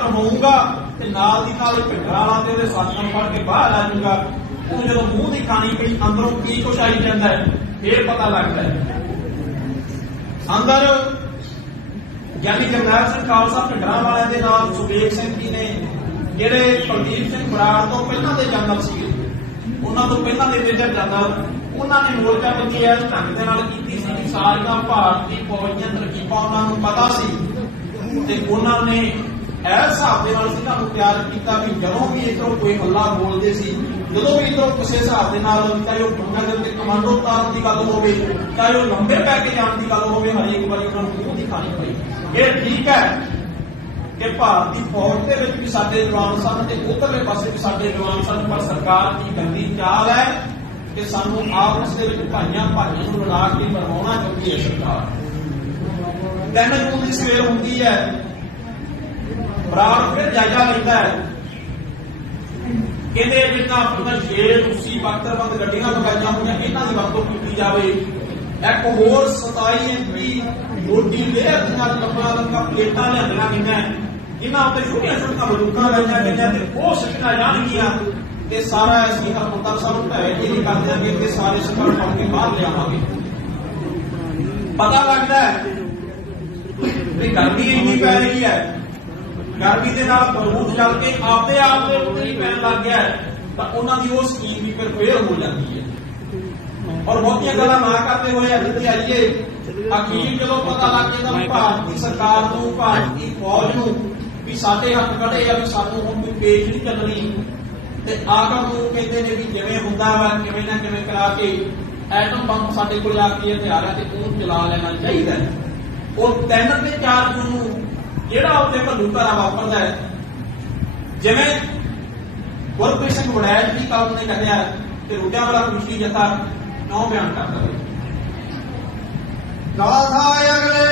Enter ਹੋਊਗਾ ਤੇ ਨਾਲ ਦੀ ਨਾਲ ਭਿੰਡਰਾ ਵਾਲਾ ਤੇ ਉਹਦੇ ਫੜ ਕੇ ਬਾਹਰ ਆ ਜਾਊਗਾ। ਉਹ ਜਦੋਂ ਮੂੰਹ ਦੀ ਖਾਣੀ ਪਈ, ਅੰਦਰੋਂ ਕੀ ਕੁਛ ਆਈ ਜਾਂਦਾ ਹੈ ਇਹ ਪਤਾ ਲੱਗਦਾ ਹੈ। ਅੰਦਰ ਗਿਆਨੀ ਜਗਤਾਰ ਸਿੰਘ ਖਾਲਸਾ ਭਿੰਡਰਾਂ ਵਾਲਿਆਂ ਦੇ ਨਾਲ ਸੁਖੇਖ ਸਿੰਘ ਜੀ ਨੇ, ਜਿਹੜੇ ਪ੍ਰਦੀਪ ਸਿੰਘ ਬਰਾੜ ਤੋਂ ਪਹਿਲਾਂ ਦੇ ਜਨਰਲ ਸੀਗੇ, ਉਹਨਾਂ ਤੋਂ ਪਹਿਲਾਂ ਦੇ ਮੇਜਰ ਜਨਰਲ, ਉਹਨਾਂ ਨੇ ਮੋਰਚਾਬੰਦੀ ਇਸ ਢੰਗ ਦੇ ਨਾਲ ਕੀਤੀ ਸੀ ਸਾਰੀਆਂ ਭਾਰਤੀ ਫੌਜਾਂ ਤਰਕੀਬਾਂ ਉਹਨਾਂ ਨੂੰ ਪਤਾ ਸੀ। ਤੇ ਉਹਨਾਂ ਨੇ ਇਸ ਹਿਸਾਬ ਦੇ ਨਾਲ ਸਿੱਧਾ ਨੂੰ ਤਿਆਰ ਕੀਤਾ ਵੀ ਜਦੋਂ ਵੀ ਇਧਰੋਂ ਕੋਈ ਹੱਲਾ ਬੋਲਦੇ ਸੀ, ਜਦੋਂ ਵੀ ਇਧਰੋਂ ਕਿਸੇ ਹਿਸਾਬ ਦੇ ਨਾਲ ਚਾਹੇ ਉਹ ਗੁੰਡਾਗਰ ਤੇ ਕਮਾਂਡੋ ਤਾਰਨ ਦੀ ਗੱਲ ਹੋਵੇ, ਚਾਹੇ ਉਹ ਲੰਬੇ ਪੈ ਕੇ ਜਾਣ ਦੀ ਗੱਲ ਹੋਵੇ ਹਰੇਕ ਵਾਰੀ ਉਹਨਾਂ ਨੂੰ ਮੂੰਹ ਦਿਖਾਣੀ ਪਈ। ਇਹ ਠੀਕ ਹੈ ਕਿ ਭਾਰਤੀ ਫੌਜ ਦੇ ਵਿੱਚ ਵੀ ਸਾਡੇ ਜਵਾਨ ਸਨ ਤੇ ਉਧਰਲੇ ਪਾਸੇ ਵੀ ਸਾਡੇ ਜਵਾਨ ਸਨ, ਪਰ ਸਰਕਾਰ ਦੀ ਗੰਦੀ ਚਾਲ ਹੈ ਕਿ ਸਾਨੂੰ ਆਪਸ ਦੇ ਵਿੱਚ ਭਾਈਆਂ ਭਾਈਆਂ ਨੂੰ ਲੜਾ ਕੇ ਮਰਵਾਉਣਾ ਚਾਹੁੰਦੀ ਹੈ ਸਰਕਾਰ। ਤਿੰਨ ਜੂਨ ਦੀ ਸਵੇਰ ਹੁੰਦੀ ਹੈ। ਬਰਾੜ ਫਿਰ ਜਾਇਜ਼ਾ ਲੈਂਦਾ ਹੈ। ਕਹਿੰਦੇ ਜਿੰਨਾ ਆਪਣਾ ਛੇ ਰੂਸੀ ਬਖਤਰਬੰਦ ਗੱਡੀਆਂ ਲਗਾਈਆਂ ਹੋਈਆਂ ਇਹਨਾਂ ਦੀ ਵਰਤੋਂ ਕੀਤੀ ਜਾਵੇ। ਇੱਕ ਹੋਰ 27 ਐਮਪੀ ਮੋਟੀ ਲੇਅਰ ਦੀਆਂ ਕੱਪੜਾ ਲੰਕਾ ਪਲੇਟਾਂ ਲਿਆਂਦੀਆਂ ਗਈਆਂ। ਇਹਨਾਂ ਉੱਤੇ ਛੋਟੀਆਂ ਛੋਟੀਆਂ ਬੰਦੂਕਾਂ ਲਾਈਆਂ ਗਈਆਂ ਤੇ ਉਹ ਸਿੱਟੀਆਂ ਜਾਣਗੀਆਂ ਤੇ ਸਾਰਾ ਅਸੀਂ ਹਰਮੰਦਰ ਸਾਹਿਬ ਢਾਏ ਜੀ ਨਹੀਂ ਕਰ ਦਿਆਂਗੇ ਤੇ ਸਾਰੇ ਸਫਰ ਪਾ ਕੇ ਬਾਹਰ ਲਿਆਵਾਂਗੇ। ਪਤਾ ਲੱਗਦਾ ਹੈ ਵੀ ਗਰਮੀ ਇੰਨੀ ਪੈ ਰਹੀ ਹੈ। ਗਰਮੀ ਦੇ ਨਾਲ ਬਰੂਦ ਚੱਲ ਕੇ ਆਪਦੇ ਆਪ ਦੇ ਉੱਤੇ ਹੀ ਪੈਣ ਲੱਗ ਗਿਆ ਤਾਂ ਉਹਨਾਂ ਦੀ ਉਹ ਸਕੀਮ ਵੀ ਫਿਰ ਫੇਲ ਹੋ ਜਾਂਦੀ ਹੈ। ਔਰ ਬਹੁਤੀਆਂ ਗੱਲਾਂ ਨਾ ਕਰਦੇ ਹੋਏ ਅੱਜ ਤੇ ਆਈਏ, ਅਖੀਰ ਜਦੋਂ ਪਤਾ ਲੱਗ ਜਾਏਗਾ ਭਾਰਤੀ ਸਰਕਾਰ ਨੂੰ, ਭਾਰਤੀ ਫੌਜ ਨੂੰ ਵੀ ਸਾਡੇ ਹੱਥ ਖੜੇ ਆ ਵੀ ਸਾਨੂੰ ਹੁਣ ਕੋਈ ਪੇਜ ਨਹੀਂ ਚੱਲਣੀ। ਤੇ ਆਖਰ ਨੂੰ ਕਹਿੰਦੇ ਨੇ ਵੀ ਜਿਵੇਂ ਹੁੰਦਾ ਵਾ, ਕਿਵੇਂ ਨਾ ਕਿਵੇਂ ਕਰਾ ਕੇ ਐਟਮ ਬੰਬ ਸਾਡੇ ਕੋਲ ਆ ਕੇ ਹਥਿਆਰ ਹੈ ਤੇ ਉਹਨੂੰ ਚਲਾ ਲੈਣਾ ਚਾਹੀਦਾ ਉਹ ਤਿੰਨ ਤੇ ਚਾਰ ਜੂਨ ਨੂੰ ਜਿਹੜਾ ਉੱਤੇ ਭੰਡੂਕਾਰਾ ਵਾਪਰਦਾ ਹੈ। ਜਿਵੇਂ ਗੁਰਪ੍ਰੀਤ ਸਿੰਘ ਜੀ ਦੀ ਕਾਲ ਨੇ ਕਹਿੰਦਾ ਕਿ ਰੋਟਿਆਂ ਵਾਲਾ ਖੁਸ਼ੀ ਜਥਾ ਨੌ ਬਿਆਨ ਕਰਦਾ ਹੈ? ਅਗਲੇ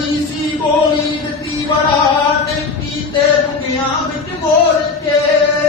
ਹਟਾਉਣ ਸੀ ਗੋਲੀ ਦਿੱਤੀ ਬੜਾ ਟੈਂਕੀ ਤੇ ਬੁਗਿਆਂ ਵਿੱਚ ਮੋੜ ਕੇ।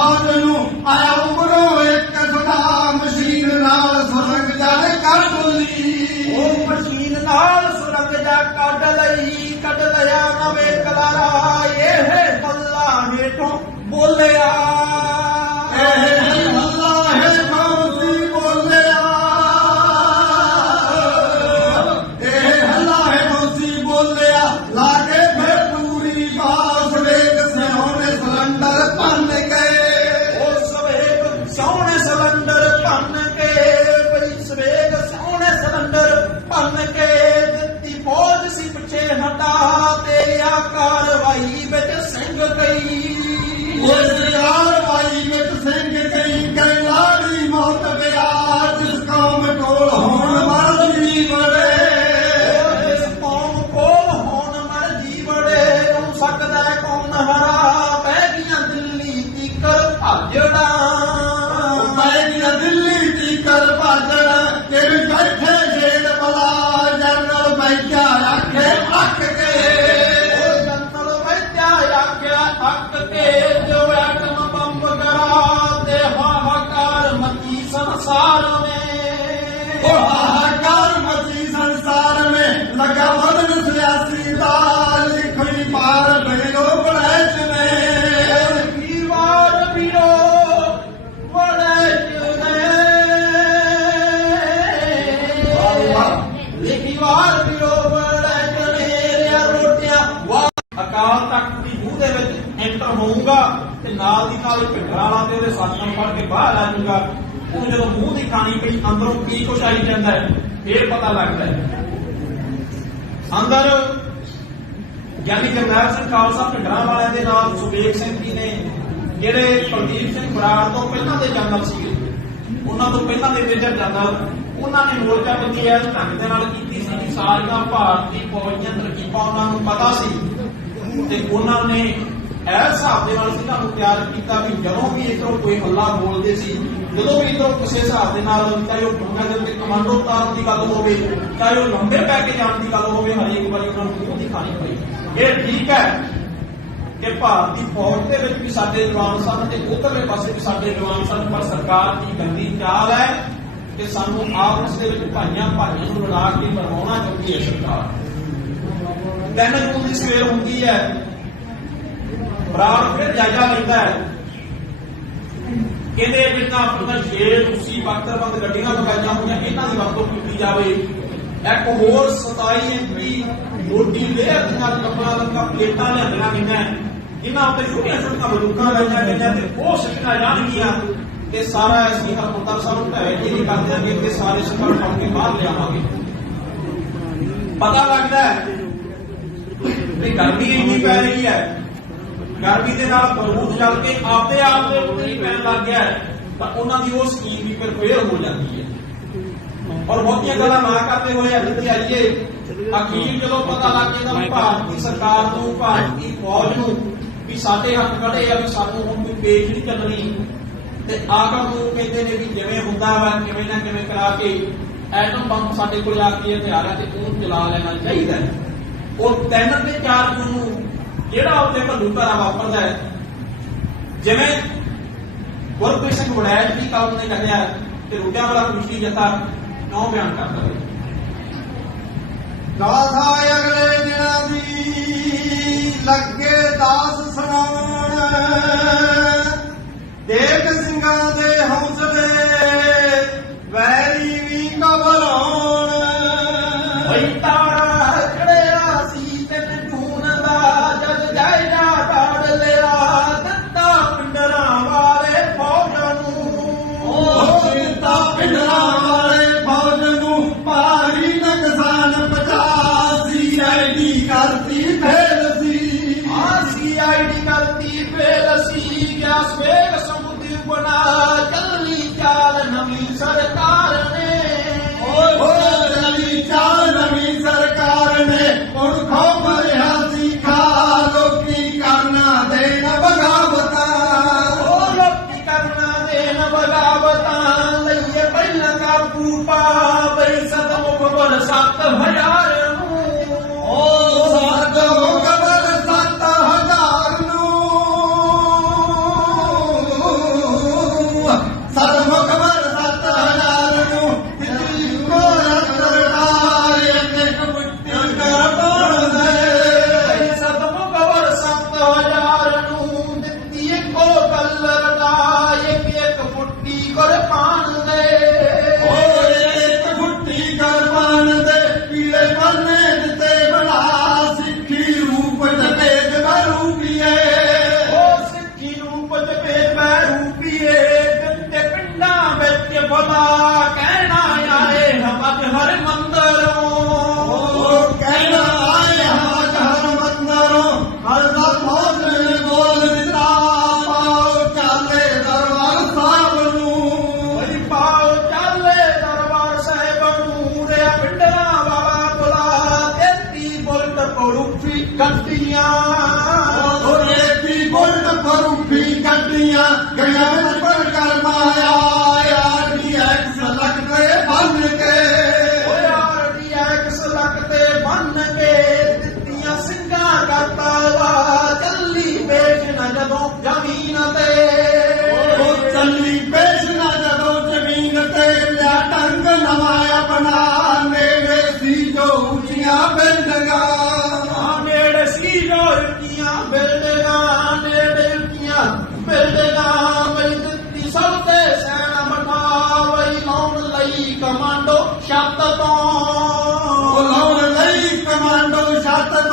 ਲੁੱਟਣ ਨੂੰ ਆਇਆ ਉਮਰੋਂ ਇੱਕ ਸਦਾ ਮਸ਼ੀਨ ਨਾਲ ਸੁਰੰਗ ਜਾਲੇ ਕੱਢ ਲਈ। ਉਹ ਮਸ਼ੀਨ ਨਾਲ ਸੁਰੰਗ ਜਾ ਕੱਢ ਲਈ, ਕੱਢ ਲਿਆ ਨਵੇਂ ਕਲਾਰਾ। ਇਹ ਬੱਲਾ ਹੇਠੋਂ ਬੋਲਿਆ। ਨਾਲ ਦੀ ਨਾਲ ਭਿੰਡਰਾ ਵਾਲਾ ਤੇ ਉਹਦੇ ਸਾਥੀਆਂ ਫੜ ਕੇ ਬਾਹਰ ਆ ਜਾਊਗਾ। ਉਹ ਜਦੋਂ ਮੂੰਹ ਦੀ ਖਾਣੀ ਪਈ, ਅੰਦਰੋਂ ਕੀ ਕੁਛ ਆਈ ਜਾਂਦਾ ਹੈ ਫੇਰ ਪਤਾ ਲੱਗਦਾ ਹੈ। ਅੰਦਰ ਗਿਆਨੀ ਜਗਤਾਰ ਸਿੰਘ ਖਾਲਸਾ ਭਿੰਡਰਾਂ ਵਾਲਿਆਂ ਦੇ ਨਾਲ ਸੁਬੇਗ ਸਿੰਘ ਜੀ ਨੇ, ਜਿਹੜੇ ਕੁਲਦੀਪ ਸਿੰਘ ਬਰਾੜ ਤੋਂ ਪਹਿਲਾਂ ਦੇ ਜਨਰਲ ਸੀਗੇ, ਉਹਨਾਂ ਤੋਂ ਪਹਿਲਾਂ ਦੇ ਮੇਜਰ ਜਨਰਲ ਉਹਨਾਂ ਨੇ ਮੋਰਚਾ ਮੋਰਚਾਬੰਦੀ ਇਸ ਢੰਗ ਦੇ ਨਾਲ ਕੀਤੀ ਸੀ ਕਿ ਸਾਰੀਆਂ ਭਾਰਤੀ ਫੌਜ ਦੀਆਂ ਤਰਕੀਬਾਂ ਉਹਨਾਂ ਨੂੰ ਪਤਾ ਸੀ। ਤੇ ਉਹਨਾਂ ਨੇ ਹਿਸਾਬ ਦੇ ਨਾਲ ਸਿੱਧਾ ਨੂੰ ਤਿਆਰ ਕੀਤਾ ਵੀ ਜਦੋਂ ਵੀ ਇਧਰੋਂ ਕੋਈ ਹੱਲਾ ਬੋਲਦੇ ਸੀ, ਜਦੋਂ ਵੀ ਇਧਰੋਂ ਕਿਸੇ ਹਿਸਾਬ ਦੇ ਨਾਲ ਚਾਹੇ ਉਹ ਗੁੰਡਾ ਦੇ ਉੱਤੇ ਕਮਾਂਡੋ ਉਤਾਰਨ ਦੀ ਗੱਲ ਹੋਵੇ, ਚਾਹੇ ਉਹ ਲੰਬੇ ਪੈ ਕੇ ਜਾਣ ਦੀ ਗੱਲ ਹੋਵੇ ਹਰੇਕ ਵਾਰੀ ਉਹਨਾਂ ਨੂੰ ਮੂੰਹ ਦਿਖਾਣੀ ਪਈ। ਇਹ ਠੀਕ ਹੈ ਕਿ ਭਾਰਤੀ ਫੌਜ ਦੇ ਵਿੱਚ ਵੀ ਸਾਡੇ ਜਵਾਨ ਸਨ ਤੇ ਉਧਰਲੇ ਪਾਸੇ ਵੀ ਸਾਡੇ ਜਵਾਨ ਸਨ, ਪਰ ਸਰਕਾਰ ਦੀ ਗੰਦੀ ਚਾਲ ਹੈ ਕਿ ਸਾਨੂੰ ਆਪਸ ਦੇ ਵਿੱਚ ਭਾਈਆਂ ਭਾਈਆਂ ਨੂੰ ਲੜਾ ਕੇ ਮਰਵਾਉਣਾ ਚਾਹੁੰਦੀ ਹੈ ਸਰਕਾਰ। ਤਿੰਨ ਜੂਨ ਦੀ ਸਵੇਰ ਹੁੰਦੀ ਹੈ। ਬਰਾੜ ਫਿਰ ਜਾਇਜ਼ਾ ਲੈਂਦਾ ਹੈ। ਇਹਦੇ ਵਿੱਚ ਤਾਂ ਆਪਣਾ ਸ਼ੇਰ ਉਸੀ ਵਕਤਬੰਦ ਗੱਡੀਆਂ ਤੋਂ ਪਹਿਲਾਂ ਹੋਈਆਂ, ਇਹਨਾਂ ਦੀ ਵਰਤੋਂ ਕੀਤੀ ਜਾਵੇ। ਇੱਕ ਹੋਰ 27 ਐਮਪੀ ਮੋਟੀ ਲੇਅਰ ਦੀਆਂ ਕੱਪੜਾ ਲੱਗਾ, ਪਲੇਟਾਂ ਲਿਆਉਣਾ ਕਿੰਨਾ ਇਹਨਾਂ ਉੱਤੇ ਛੋਟੀਆਂ ਛੋਟੀਆਂ ਬੰਦੂਕਾਂ ਲਾਈਆਂ ਗਈਆਂ ਤੇ ਉਹ ਸਿੱਟਣਾ ਜਾਣਗੀਆਂ ਤੇ ਸਾਰਾ ਅਸੀਂ ਹਰਪਤਾਲ ਸਾਹਿਬ ਨੂੰ ਭੈ ਜੀ ਕਰ ਦਿਆਂਗੇ ਤੇ ਸਾਰੇ ਸਿੱਖਾਂ ਨੂੰ ਕੇ ਬਾਹਰ ਲਿਆਵਾਂਗੇ। ਪਤਾ ਲੱਗਦਾ ਹੈ ਕਿ ਗਰਮੀ ਇੰਨੀ ਪੈ ਰਹੀ ਹੈ। ਗਰਮੀ ਦੇ ਨਾਲ ਪ੍ਰਭੂ ਚੱਲ ਕੇ ਆਪੇ ਆਪ ਦੇ ਉੱਤੇ ਹੀ ਪੈਣ ਲੱਗ ਗਿਆ ਤਾਂ ਉਹਨਾਂ ਦੀ ਉਹ ਸਕੀਮ ਵੀ ਫਿਰ ਫੇਰ ਹੋ ਜਾਂਦੀ ਹੈ। ਔਰ ਬਹੁਤੀਆਂ ਗੱਲਾਂ ਨਾ ਕਰਦੇ ਹੋਏ ਅੱਜ ਤੇ ਆਈਏ, ਅਖੀਰ ਜਦੋਂ ਪਤਾ ਲੱਗ ਜਾਂਦਾ ਭਾਰਤੀ ਸਰਕਾਰ ਨੂੰ, ਭਾਰਤੀ ਫੌਜ ਨੂੰ ਵੀ ਸਾਡੇ ਹੱਥ ਕੜੇ ਆ ਵੀ ਸਾਨੂੰ ਹੁਣ ਕੋਈ ਪੇਜ ਨਹੀਂ ਚੱਲਣੀ। ਤੇ ਆਕਰ ਨੂੰ ਕਹਿੰਦੇ ਨੇ ਵੀ ਜਿਵੇਂ ਹੁੰਦਾ ਵਾ, ਕਿਵੇਂ ਨਾ ਕਿਵੇਂ ਕਰਾ ਕੇ ਐਟਮ ਬੰਬ ਸਾਡੇ ਕੋਲ ਆ ਕੇ ਹਥਿਆਰ ਹੈ ਤੇ ਉਹਨੂੰ ਚਲਾ ਲੈਣਾ ਚਾਹੀਦਾ ਉਹ ਤਿੰਨ ਤੇ ਚਾਰ ਨੂੰ ਜਿਹੜਾ ਉੱਤੇ ਭੰਨੂਕਾਰਾ ਵਾਪਰਦਾ ਹੈ ਜਿਵੇਂ ਗੁਰਕ੍ਰਿਸ਼ਨ ਬੜੈਲ ਕੀ ਕਾਲ ਨੇ ਕਹਿੰਦਾ ਕਿ ਰੋਟਿਆਂ ਵਾਲਾ ਖੁਸ਼ੀ ਜਥਾ ਨੌ ਬਿਆਨ ਕਰ ਹੈ ਗਾਥਾ ਅਗਲੇ ਦਿਨਾਂ ਦੀ ਲੱਗੇ ਦਾਸ ਸੁਣਾਉਣ। ਦੇਖ ਸਿੰਘਾਂ ਦੇ ਹੌਸਲੇ विनाश वेग समुद्री बना कल काल नमी सरकार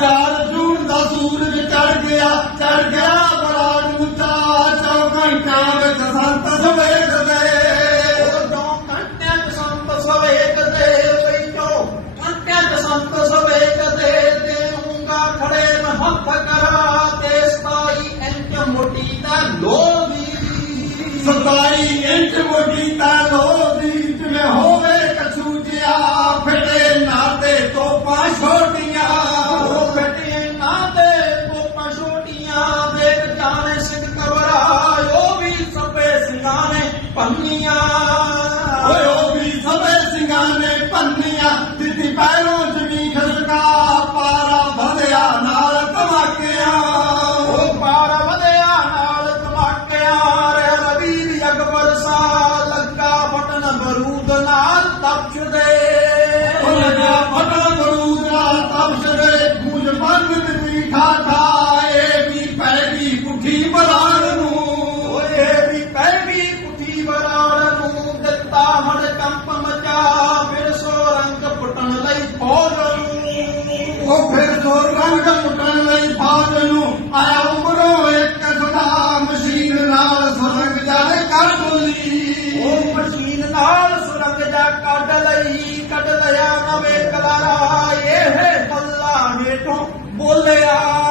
ਚਾਰ ਜੂਨ ਦਾ ਸੂਰਜ ਚੜ ਗਿਆ ਚੜ ਗਿਆ ਬੜਾ ਉੱਚਾ ਚੌਕੰਟਾ ਵਿੱਚ ਸੰਤ ਸਵੇਖਦੇ ਸਤਾਈ ਇੰਚ ਮੋਟੀ ਤਾਂ ਲੋ Yeah. ਉਹ ਰੰਗ ਲੁੱਟਣ ਲਈ ਫੌਜ ਨੂੰ ਆਇਆ ਉਮਰੋਂ ਇੱਕ ਸਦਾ ਮਸ਼ੀਨ ਨਾਲ ਸੁਰੰਗ ਜਾਲੇ ਕਰ ਬੋਲੀ ਉਹ ਮਸ਼ੀਨ ਨਾਲ ਸੁਰੰਗ ਜਾ ਕੱਢ ਲਈ, ਕੱਢ ਲਿਆ ਨਵੇਂ ਕਲਾਰਾ। ਇਹ ਬੱਲਾ ਹੇਠੋਂ ਬੋਲਿਆ।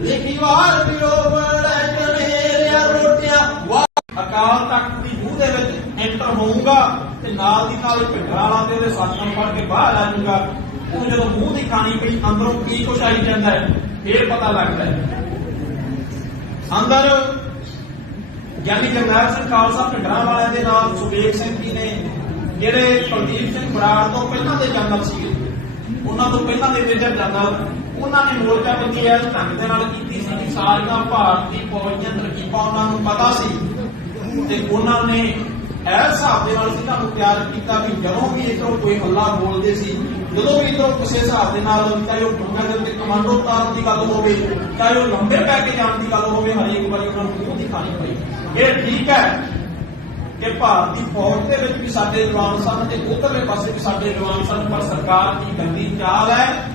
ਚੁਨੇ ਲਿਖੀਵਾਰ ਵੀਰੋ ਵੜੇ ਚੁਨੇ ਵਾਹ। ਅਕਾਲ ਤਖਤ ਦੀ ਮੂੰਹ ਦੇ ਵਿੱਚ ਐਂਟਰ ਹੋਊਗਾ ਤੇ ਨਾਲ ਦੀ ਨਾਲ ਭਿੰਡਰਾ ਵਾਲਾ ਤੇ ਉਹਦੇ ਸਾਥੀਆਂ ਫੜ ਕੇ ਬਾਹਰ ਆ ਜਾਊਗਾ ਉਹ ਜਦੋਂ ਮੂੰਹ ਦੀ ਖਾਣੀ ਪਈ, ਅੰਦਰੋਂ ਕੀ ਕੁਛ ਆਈ ਜਾਂਦਾ ਹੈ, ਫੇਰ ਪਤਾ ਲੱਗਦਾ ਹੈ ਅੰਦਰ ਗਿਆਨੀ ਜਰਨੈਲ ਸਿੰਘ ਖਾਲਸਾ ਭਿੰਡਰਾਂ ਵਾਲਿਆਂ ਦੇ ਨਾਲ ਸੁਬੇਗ ਸਿੰਘ ਜੀ ਨੇ, ਜਿਹੜੇ ਕੁਲਦੀਪ ਸਿੰਘ ਬਰਾੜ ਤੋਂ ਪਹਿਲਾਂ ਦੇ ਜਨਰਲ ਸੀਗੇ, ਉਹਨਾਂ ਤੋਂ ਪਹਿਲਾਂ ਦੇ ਮੇਜਰ ਜਨਰਲ ਉਹਨਾਂ ਨੇ ਮੋਰਚਾਬੰਦੀ ਇਸ ਢੰਗ ਦੇ ਨਾਲ ਕੀਤੀ ਸੀ ਕਿ ਸਾਰੀਆਂ ਭਾਰਤੀ ਫੌਜ ਦੀਆਂ ਤਰਕੀਬਾਂ ਉਹਨਾਂ ਨੂੰ ਪਤਾ ਸੀ। ਤੇ ਉਹਨਾਂ ਨੇ ਇਸ ਹਿਸਾਬ ਦੇ ਨਾਲ ਸਿੱਧਾ ਨੂੰ ਤਿਆਰ ਕੀਤਾ ਵੀ ਜਦੋਂ ਵੀ ਇਧਰੋਂ ਕੋਈ ਹੱਲਾ ਬੋਲਦੇ ਸੀ, ਜਦੋਂ ਵੀ ਇਧਰੋਂ ਕਿਸੇ ਹਿਸਾਬ ਦੇ ਨਾਲ ਚਾਹੇ ਉਹ ਡੂੰਗਾ ਦੇ ਉੱਤੇ ਕਮਾਂਡੋ ਉਤਾਰਨ ਦੀ ਗੱਲ ਹੋਵੇ, ਚਾਹੇ ਉਹ ਲੰਬੇ ਪੈ ਕੇ ਜਾਣ ਦੀ ਗੱਲ ਹੋਵੇ ਹਰੇਕ ਵਾਰੀ ਉਹਨਾਂ ਨੂੰ ਮੂੰਹ ਦਿਖਾਣੀ ਪਈ। ਇਹ ਠੀਕ ਹੈ ਕਿ ਭਾਰਤੀ ਫੌਜ ਦੇ ਵਿੱਚ ਵੀ ਸਾਡੇ ਜਵਾਨ ਸਨ ਤੇ ਉਧਰਲੇ ਪਾਸੇ ਵੀ ਸਾਡੇ ਜਵਾਨ ਸਨ, ਪਰ ਸਰਕਾਰ ਦੀ ਗੰਦੀ ਚਾਲ ਹੈ।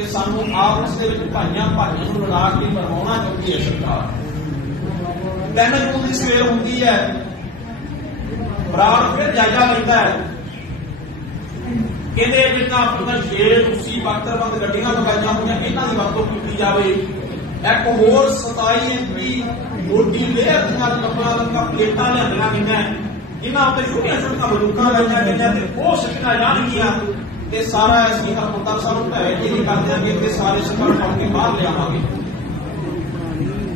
ਕਿ ਸਾਨੂੰ ਆਪਸ ਦੇ ਵਿੱਚ ਭਾਈਆਂ ਭਾਈਆਂ ਨੂੰ ਲੜਾ ਕੇ ਮਰਵਾਉਣਾ ਚਾਹੁੰਦੀ ਹੈ ਸਰਕਾਰ। ਤਿੰਨ ਜੂਨ ਦੀ ਸਵੇਰ ਹੁੰਦੀ ਹੈ। ਬਰਾੜ ਫਿਰ ਜਾਇਜ਼ਾ ਲੈਂਦਾ ਹੈ। ਕਹਿੰਦੇ ਜਿੱਦਾਂ ਆਪਣਾ ਸ਼ੇਰ ਰੂਸੀ ਬਾਖਤਰਬੰਦ ਗੱਡੀਆਂ ਲਗਾਈਆਂ ਹੋਈਆਂ ਇਹਨਾਂ ਦੀ ਵਰਤੋਂ ਕੀਤੀ ਜਾਵੇ। ਇੱਕ ਹੋਰ 27 ਐਮਪੀ ਮੋਟੀ ਲੇਅਰ ਦੀਆਂ ਕੱਪੜਾ ਲੰਕਾ ਪਲੇਟਾਂ ਲਿਆਂਦੀਆਂ ਗਈਆਂ। ਜਿਨ੍ਹਾਂ ਉੱਤੇ ਛੋਟੀਆਂ ਛੋਟੀਆਂ ਬੰਦੂਕਾਂ ਲਾਈਆਂ ਗਈਆਂ ਤੇ ਉਹ ਸਿੱਟੀਆਂ ਜਾਣਗੀਆਂ ਤੇ ਸਾਰਾ ਅਸੀਂ ਹਰਮੰਦਰ ਸਾਹਿਬ ਢਾਏ ਜੀ ਕਰ ਦਿਆਂਗੇ ਤੇ ਸਾਰੇ ਸ਼ਕਲ ਪਾਉ ਕੇ ਬਾਹਰ ਲਿਆਵਾਂਗੇ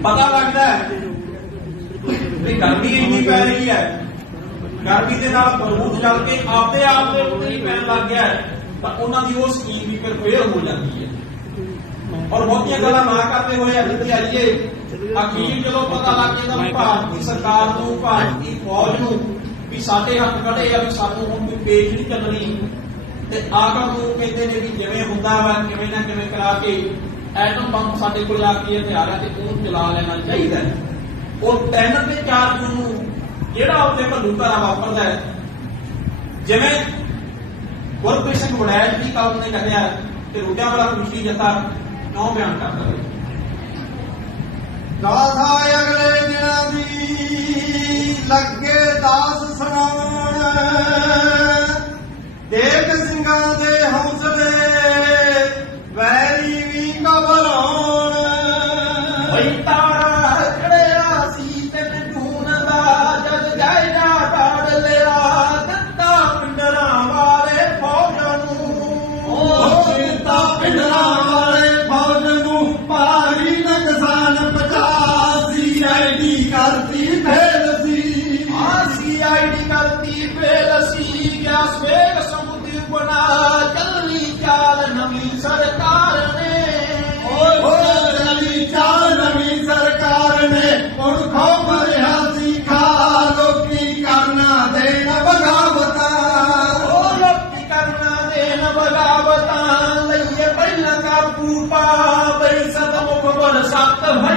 ਪਤਾ ਲੱਗਦਾ ਹੈ ਵੀ ਗਰਮੀ ਇੰਨੀ ਪੈ ਰਹੀ ਹੈ। ਗਰਮੀ ਦੇ ਨਾਲ ਬਰੂਦ ਚੱਲ ਕੇ ਆਪੇ ਆਪ ਦੇ ਉੱਤੇ ਹੀ ਪੈਣ ਲੱਗ ਗਿਆ ਤਾਂ ਉਹਨਾਂ ਦੀ ਉਹ ਸਕੀਮ ਵੀ ਫਿਰ ਫੇਲ ਹੋ ਜਾਂਦੀ ਹੈ। ਔਰ ਬਹੁਤੀਆਂ ਗੱਲਾਂ ਨਾ ਕਰਦੇ ਹੋਏ ਅੱਜ ਤੇ ਆਈਏ, ਅਖੀਰ ਜਦੋਂ ਪਤਾ ਲੱਗ ਜਾਂਦਾ ਭਾਰਤੀ ਸਰਕਾਰ ਨੂੰ, ਭਾਰਤੀ ਫੌਜ ਨੂੰ ਵੀ ਸਾਡੇ ਹੱਥ ਖੜੇ ਆ ਵੀ ਸਾਨੂੰ ਹੁਣ ਕੋਈ ਪੇਜ ਨਹੀਂ ਚੱਲਣੀ। ਤੇ ਆਖਰ ਨੂੰ ਕਹਿੰਦੇ ਨੇ ਵੀ ਜਿਵੇਂ ਹੁੰਦਾ ਵਾ, ਕਿਵੇਂ ਨਾ ਕਿਵੇਂ ਕਰਾ ਕੇ ਐਟਮ ਬੰਬ ਸਾਡੇ ਕੋਲ ਆ ਕੇ ਹਥਿਆਰ ਹੈ ਤੇ ਉਹਨੂੰ ਚਲਾ ਲੈਣਾ ਚਾਹੀਦਾ ਹੈ। ਉਹ ਤਿੰਨ ਤੇ ਚਾਰ ਜੂਨ ਨੂੰ ਜਿਹੜਾ ਉੱਤੇ ਭੰਡੂਕਾਰਾ ਵਾਪਰਦਾ ਹੈ, ਜਿਵੇਂ ਗੁਰਪ੍ਰੀਤ ਸਿੰਘ ਦੀ ਕਾਲ ਨੇ ਕਹਿੰਦਾ ਕਿ ਰੋਟਿਆਂ ਵਾਲਾ ਖੁਸ਼ੀ ਜਤਾ ਕਿਉਂ ਬਿਆਨ ਕਰਦਾ ਹੈ? ਗਾਥਾ ਅਗਲੇ ਦਿਨਾਂ ਦੀ ਲੱਗੇ ਦਾਸ ਸੁਣਾਉਣ। ਦੇਖ ਸਿੰਘਾਂ ਦੇ ਹੌਸਲੇ ਵੈਰੀ ਵੀ ਕਬਲਾਉਣ ਬਈ ਤਾਰਾ ਖੜਿਆ ਸੀ ਤੇ ਜੂਨ ਦਾ ਜਦ ਜਾਇਦਾ ਕਾੜ ਲਿਆ ਦਿੱਤਾ ਪਿੰਡਰਾਂ ਵਾਲੇ ਫੌਜ ਨੂੰ। ਉਹ ਚਿੰਤਾ ਪਿੰਡਰਾਂ ਵਾਲੇ ਫੌਜ ਨੂੰ ਭਾਰੀ ਨੁਕਸਾਨ ਪਚਾਸੀ ਐਡੀ ਕਰਤੀ ਫੇਲ ਸੀ। ਆਸੀਆਈਡੀ ਕਰਤੀ ਫੇਲ ਸੀ ਗਿਆ ਸਵੇਗ ਨਵੀਂ ਸਰਕਾਰ ਨੇ। ਓ ਚਲੀ ਚਾ ਨਵੀਂ ਸਰਕਾਰ ਨੇ। ਹੁਣ ਖੋਪ ਰਿਹਾ ਸੀ ਖਾ ਲੋਕੀ ਕਰਨਾ ਦੇਣ ਬਗਾਵਤਾ। ਓ ਲੋਕੀ ਕਰਨਾ ਦੇਣ ਬਗਾਵਤਾ। ਲਈਏ ਪਹਿਲਾਂ ਕਾਬੂ ਪਾ ਬਈ ਸਭ ਮੁਖ ਬਲ ਸਤ ਹੈ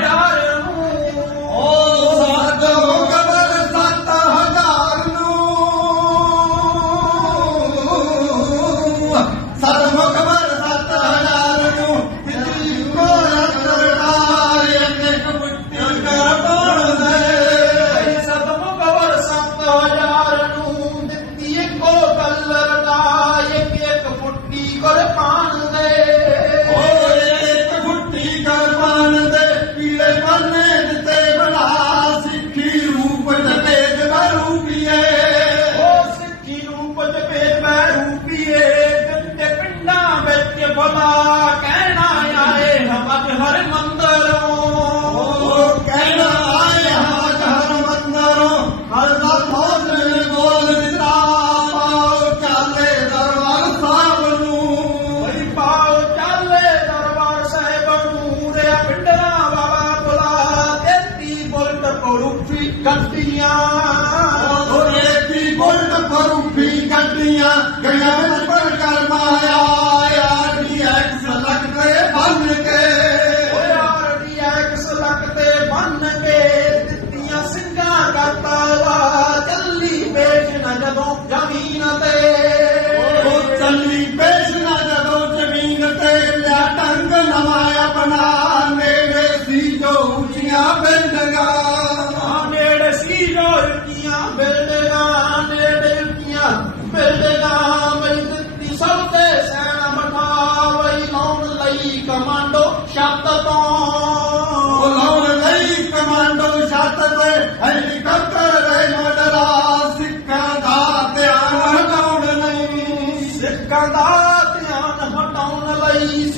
país